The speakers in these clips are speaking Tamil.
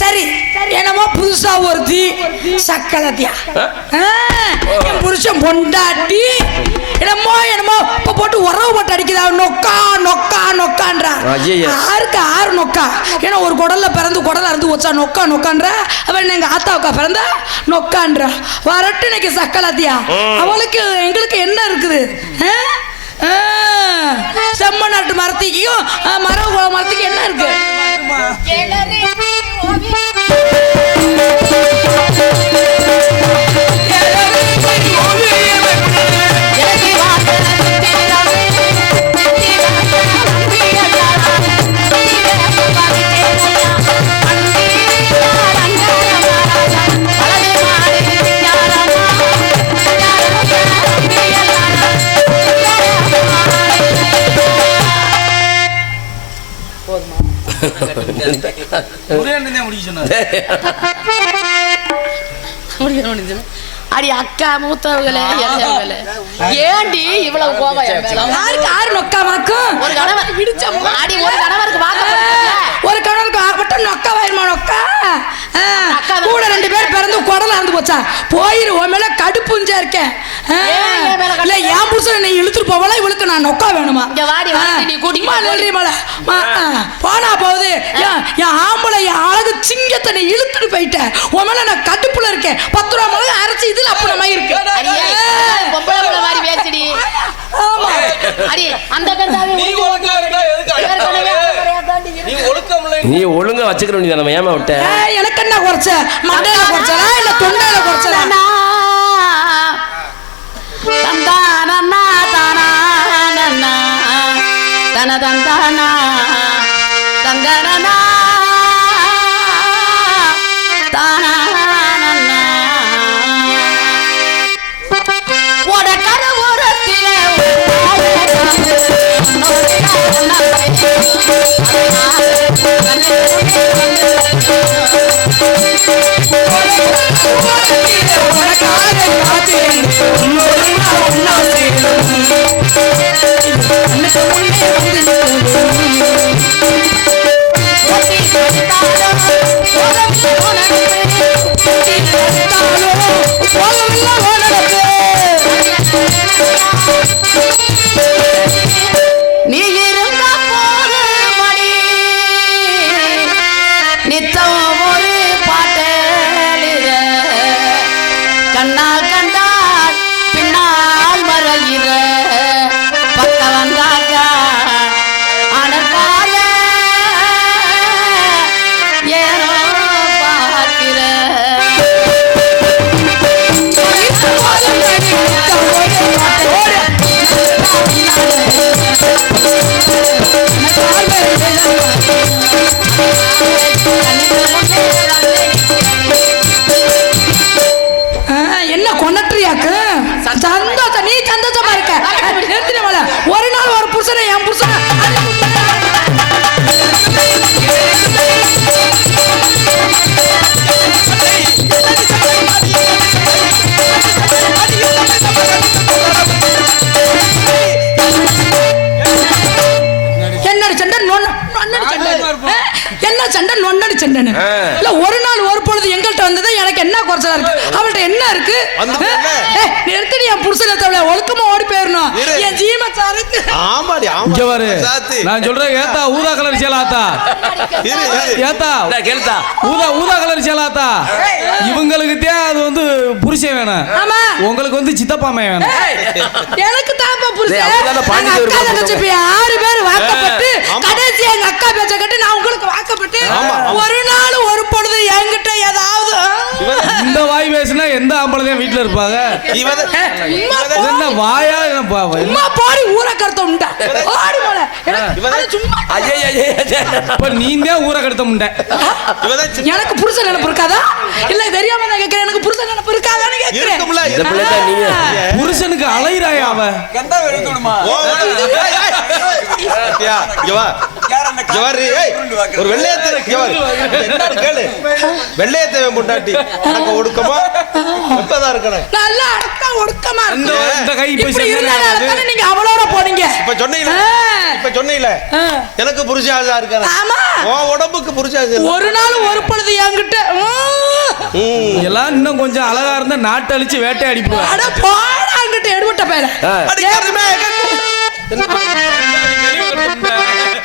சரி. என்னமோ புதுசா ஒருத்தி சக்கலத்தியா. என் புருஷன் பொண்டாட்டி. என்னமோ என்னமோ இப்ப போட்டு உறவு போட்டு அடிக்குதா? நொக்கா நொக்கா நொக்கான்றா. ஆறுக்கு ஆறு நொக்கா. ஏன்னா ஒரு குடல்ல பிறந்து குடல இருந்து வச்சா நொக்கா நொக்கான்றா. அவன் எங்க ஆத்தாவுக்கா பிறந்தா? நொக்கான்றா. வரட்டு இன்னைக்கு சக்கலத்தியா. அவளுக்கு எங்களுக்கு என்ன இருக்குது? செம்ம நாட்டு மரத்துக்கும் மரம் மரத்துக்கு என்ன இருக்கு? más. அடி அக்கா மூத்தவங்களே இளையவங்களே ஏண்டி இவ்வளவு கோபம்? யாருக்கு ஆறு நொக்கா மணக்கும் ஒரு கணவர் அடி ஒரு கணவருக்கு ஒரு கணவருக்கு ஆகப்பட்ட நொக்கா வயமா நொக்கா. கூட ரெண்டு பேர் பிறந்து குடல இருந்து போச்சா? போயிரு உன் மேல கடுப்புஞ்சா இருக்கேன் ஆ, ஏன் என் மேல இல்ல என் புருஷன் போவலாம் இவளுக்கு நான் நொக்கா வேணுமா? போனா போகுது. என் ஆம்பளை என் அழகு சிங்கத்தை நீ இழுத்துட்டு போயிட்ட. உன் மேல நான் கடுப்புல இருக்கேன். பத்து ரூபா மிளகு அரைச்சு இதுல அப்பனமா இருக்கு. அடியே பொம்பளை புள்ள மாதிரி பேசிடி. ஆமா. அடி அந்த கண்டாவே நீ ஒழுங்கா இருந்தா எதுக்கு அடிக்கிற? நீ ஒழுக்கம் இல்லை நீ ஒழுங்கா வச்சுக்கிற வேண்டியது நம்ம ஏமா விட்ட? எனக்கு என்ன குறைச்ச? மண்டையில குறைச்சலா? தன தந்தானா தந்தனா தானா உட சண்டை நொண்ணடி சண்டைன்னு. இல்ல ஒரு நாள் ஒரு பொழுது எங்கள்கிட்ட வந்தது எனக்கு என்ன குறைச்சலா இருக்கு? அவள்கிட்ட என்ன இருக்கு? நிறுத்தடி என் புருஷனை தவிர ஒழுக்கமா ஓடி போயிடணும். என் ஜீமச்சாருக்கு. ஆமாடி ஆமா இங்க பாரு. நான் சொல்றேன் ஏத்தா ஊதா கலர் சேலாத்தா. ஏத்தா கேளுத்தா. ஊதா ஊதா கலர் சேலாத்தா இவங்களுக்கு தே அது வந்து புருஷன் வேணும். ஆமா. உங்களுக்கு வந்து சித்தப்பாமை வேணும். எனக்கு தாப்பா புருஷன். ஆறு பேர் வாக்கப்பட்டு. கடைசி எங்க அக்கா ஆமா. ஒரு நாள் ஒரு பொழுது என்கிட்ட ஏதாவது இந்த வாய் பேசுனா எந்த ஆம்பளைதான் வீட்டுல இருப்பாங்க என்ன வாயா? உம்மா போடி ஊரை கருத்த உண்டா ஓடி போல சும்மா ஐயே இப்ப நீ தான் எனக்கு புருஷன் நினைப்பு இருக்காதா இல்ல தெரியாம நான் கேட்கிறேன் எனக்கு புருஷன் நினைப்பு இருக்காதான்னு கேட்கிறேன் இருக்கும்ல இந்த பிள்ளை தான் நீங்க புருஷனுக்கு அலையிறாயா அவ ஓ, ஏய், ஏய். ஒரு வெள்ளையத்தை இங்க வா. என்னன்னு கேளு? வெள்ளையத்தை பொண்டாட்டி உனக்கு ஒடுக்கமா? எப்பதான் இருக்கணும்? நல்லா அடக்க ஒடுக்கமா இந்த இருக்கணும். இந்த கை போய் நீங்க அவளோட போனீங்க. இப்ப சொன்னீங்களே ஆ. இப்ப சொன்னீங்களே ஆ. எனக்கு புருஷாசா இருக்காரு ஆமா. உன் உடம்புக்கு புருஷாசா ஒரு நாள் ஒரு பொழுது என்கிட்ட எல்லாம் இன்னும் கொஞ்சம் அழகா இருந்தா நாட்டு அழிச்சு வேட்டையாடி அட போடா அங்கிட்ட எடுபட்ட. அடிக்காருமே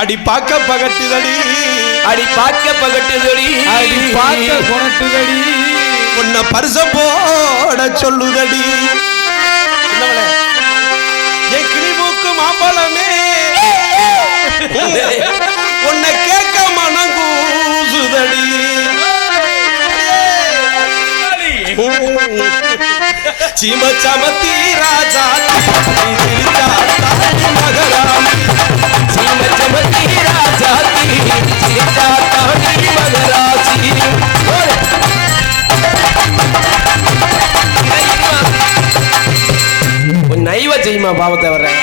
அடி பார்க்க பகட்டுதடி. அடி பார்க்க பகட்டுதடி. அடி பார்க்க கொணட்டுதடி உன்னை பரிசம் போட சொல்லுதடி. என் கிளிமூக்கு மாம்பழமே. உன்னை கேட்க மனம் கூசுதடி. சீம சமத்தி ராஜா பாவத்தை வர்றேன்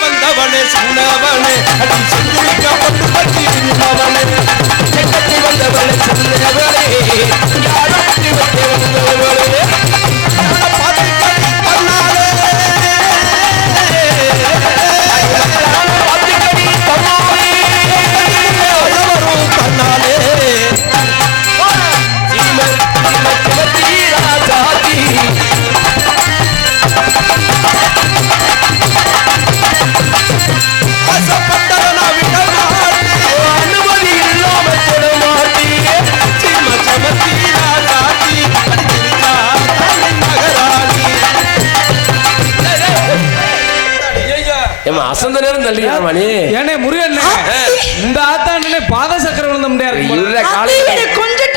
வந்தவனே சின்னவனே அடி செஞ்சிருக்க பட்டு பட்டி இருந்தவனே செக்கத்தி அசந்த நேரம் தள்ளியா மணி? ஏனே முருகன் இந்த ஆத்தாண்டனே பாத சக்கர விழுந்த முடியாது கொஞ்சம்